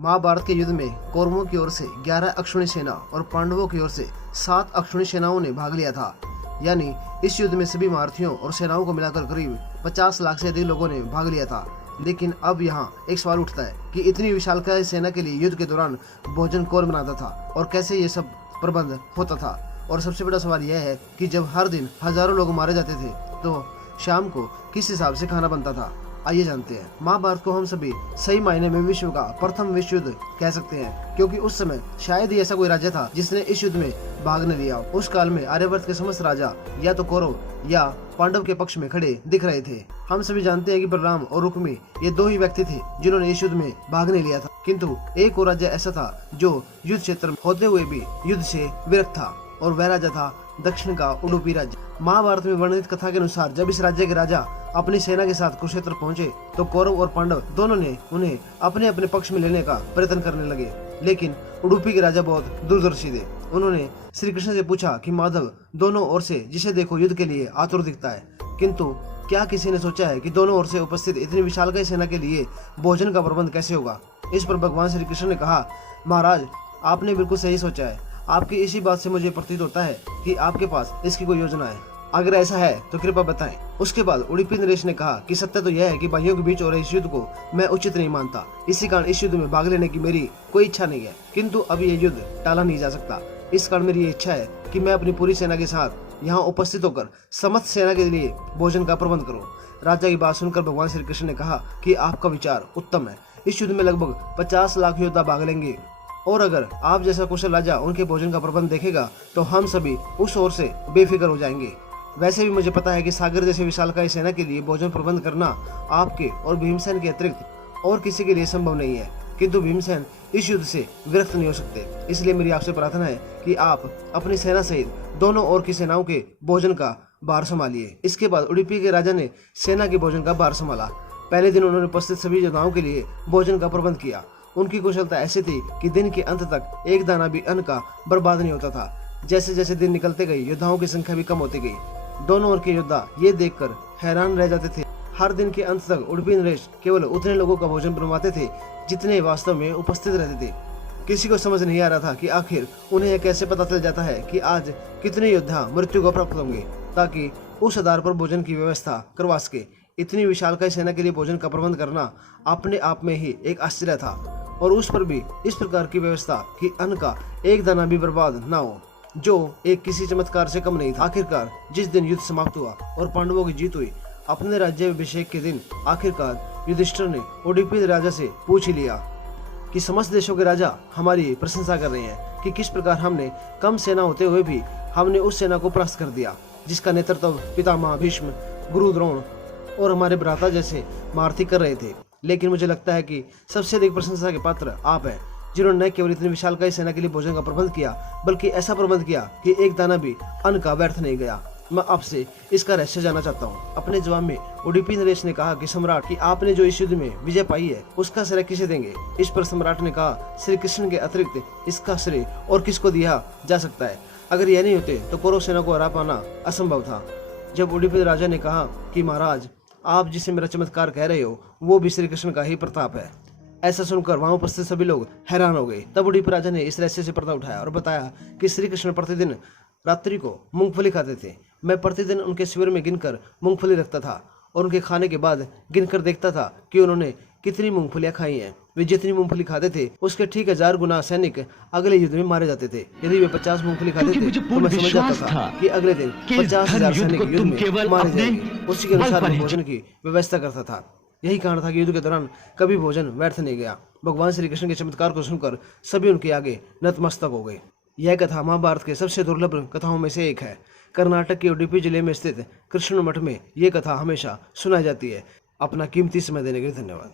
महाभारत के युद्ध में कौरवों की ओर से 11 अक्षौणी सेना और पांडवों की ओर से 7 अक्षौणी सेनाओं ने भाग लिया था। यानी इस युद्ध में सभी महारथियों और सेनाओं को मिलाकर करीब 50 लाख से अधिक लोगों ने भाग लिया था। लेकिन अब यहाँ एक सवाल उठता है कि इतनी विशालकाय सेना के लिए युद्ध के दौरान भोजन कौन बनाता था और कैसे ये सब प्रबंध होता था। और सबसे बड़ा सवाल यह है कि जब हर दिन हजारों लोग मारे जाते थे तो शाम को किस हिसाब से खाना बनता था। आइए जानते हैं। महाभारत को हम सभी सही मायने में विश्व का प्रथम विश्व युद्ध कह सकते हैं, क्योंकि उस समय शायद ही ऐसा कोई राज्य था जिसने इस युद्ध में भाग न लिया। उस काल में आर्यवर्त के समस्त राजा या तो कौरव या पांडव के पक्ष में खड़े दिख रहे थे। हम सभी जानते हैं कि बलराम और रुक्मी ये दो ही व्यक्ति थे जिन्होंने इस युद्ध में भाग नहीं लिया था, किंतु एक और राज्य ऐसा था जो युद्ध क्षेत्र में होते हुए भी युद्ध से विरक्त था, और वह राजा था दक्षिण का उडुपी राज्य। महाभारत में वर्णित कथा के अनुसार जब इस राज्य के राजा अपनी सेना के साथ कुरुक्षेत्र पहुंचे तो कौरव और पांडव दोनों ने उन्हें अपने अपने पक्ष में लेने का प्रयत्न करने लगे। लेकिन उडुपी के राजा बहुत दूरदर्शी थे। उन्होंने श्री कृष्ण से पूछा कि माधव, दोनों ओर से जिसे देखो युद्ध के लिए आतुर दिखता है, किंतु क्या किसी ने सोचा है कि दोनों ओर से उपस्थित इतनी विशालकाय सेना के लिए भोजन का प्रबंध कैसे होगा। इस पर भगवान श्री कृष्ण ने कहा, महाराज, आपने बिल्कुल सही सोचा है। आपकी इसी बात से मुझे प्रतीत होता है कि आपके पास इसकी कोई योजना है। अगर ऐसा है तो कृपया बताएं। उसके बाद उडुपी नरेश ने कहा कि सत्य तो यह है कि भाइयों के बीच हो रहे इस युद्ध को मैं उचित नहीं मानता। इसी कारण इस युद्ध में भाग लेने की मेरी कोई इच्छा नहीं है, किंतु अब ये युद्ध टाला नहीं जा सकता। इस कारण मेरी ये इच्छा है कि मैं अपनी पूरी सेना के साथ यहाँ उपस्थित होकर समस्त सेना के लिए भोजन का प्रबंध करूँ। राजा की बात सुनकर भगवान श्री कृष्ण ने कहा कि आपका विचार उत्तम है। इस युद्ध में लगभग 50 लाख योद्धा भाग लेंगे, और अगर आप जैसा कुशल राजा उनके भोजन का प्रबंध देखेगा तो हम सभी उस ओर से बेफिक्र हो जाएंगे। वैसे भी मुझे पता है कि सागर जैसे विशालकाय सेना के लिए भोजन प्रबंध करना आपके और भीमसेन के अतिरिक्त और किसी के लिए संभव नहीं है, किंतु भीमसेन इस युद्ध से विरक्त नहीं हो सकते। इसलिए मेरी आपसे प्रार्थना है कि आप अपनी सेना सहित दोनों ओर की सेनाओं के भोजन का भार संभालिए। इसके बाद उडुपी के राजा ने सेना के भोजन का भार संभाला। पहले दिन उन्होंने उपस्थित सभी योद्धाओं के लिए भोजन का प्रबंध किया। उनकी कुशलता ऐसी थी कि दिन के अंत तक एक दाना भी अन्न का बर्बाद नहीं होता था। जैसे जैसे दिन निकलते गए योद्धाओं की संख्या भी कम होती गई। दोनों ओर के योद्धा ये देखकर हैरान रह जाते थे। हर दिन के अंत तक उडुपी नरेश केवल उतने लोगों का भोजन बनवाते थे जितने वास्तव में उपस्थित रहते थे। किसी को समझ नहीं आ रहा था कि आखिर उन्हें कैसे पता चल जाता है कि आज कितने योद्धा मृत्यु को प्राप्त होंगे, ताकि उस आधार पर भोजन की व्यवस्था करवा सके। इतनी विशालकाय सेना के लिए भोजन का प्रबंध करना अपने आप में ही एक आश्चर्य था, और उस पर भी इस प्रकार की व्यवस्था कि अन्न का एक दाना भी बर्बाद ना हो, जो एक किसी चमत्कार से कम नहीं था। आखिरकार जिस दिन युद्ध समाप्त हुआ और पांडवों की जीत हुई, अपने राज्याभिषेक के दिन आखिरकार युधिष्ठिर ने उडुपी राजा से पूछ ही लिया कि समस्त देशों के राजा हमारी प्रशंसा कर रहे हैं कि किस प्रकार हमने कम सेना होते हुए भी हमने उस सेना को परास्त कर दिया जिसका नेतृत्व पितामह भीष्म, गुरु द्रोण और हमारे भ्राता जैसे महारथी कर रहे थे। लेकिन मुझे लगता है कि सबसे अधिक प्रशंसा के पात्र आप हैं, जिन्होंने न केवल इतनी विशालकाय सेना के लिए भोजन का प्रबंध किया, बल्कि ऐसा प्रबंध किया कि एक दाना भी अन्न का व्यर्थ नहीं गया। मैं आपसे इसका रहस्य जानना चाहता हूँ। अपने जवाब में उडुपी नरेश ने कहा कि सम्राट, कि आपने जो इस युद्ध में विजय पाई है उसका श्रेय किसे देंगे। इस पर सम्राट ने कहा, श्री कृष्ण के अतिरिक्त इसका श्रेय और किसको दिया जा सकता है। अगर यह नहीं होते तो कौरव सेना को हरा पाना असंभव था। जब उडुपी राजा ने कहा कि महाराज, आप जिसे मेरा चमत्कार कह रहे हो वो भी श्री कृष्ण का ही प्रताप है, ऐसा सुनकर वहां उपस्थित सभी लोग हैरान हो गए। तब उडुपी राजा ने इस रहस्य से पर्दा उठाया और बताया कि श्री कृष्ण प्रतिदिन रात्रि को मूंगफली खाते थे। मैं प्रतिदिन उनके शिविर में गिनकर मूंगफली रखता था और उनके खाने के बाद गिनकर देखता था कि उन्होंने कितनी मूंगफलियां खाई हैं। वे जितनी मूंगफली खाते थे उसके ठीक 1000 गुना सैनिक अगले युद्ध में मारे जाते थे। यदि वे 50 मूंगफली खाते थे तो मैं समझ जाता था कि अगले दिन 50,000 सैनिक युद्ध में मारे जाएंगे। उसी के अनुसार मैं भोजन की व्यवस्था करता था। यही कारण था कि युद्ध के दौरान कभी भोजन व्यर्थ नहीं गया। भगवान श्री कृष्ण के चमत्कार को सुनकर सभी उनके आगे नतमस्तक हो गए। यह कथा महाभारत के सबसे दुर्लभ कथाओं में से एक है। कर्नाटक के उडुपी जिले में स्थित कृष्ण मठ में यह कथा हमेशा सुनाई जाती है। अपना कीमती समय देने के लिए धन्यवाद।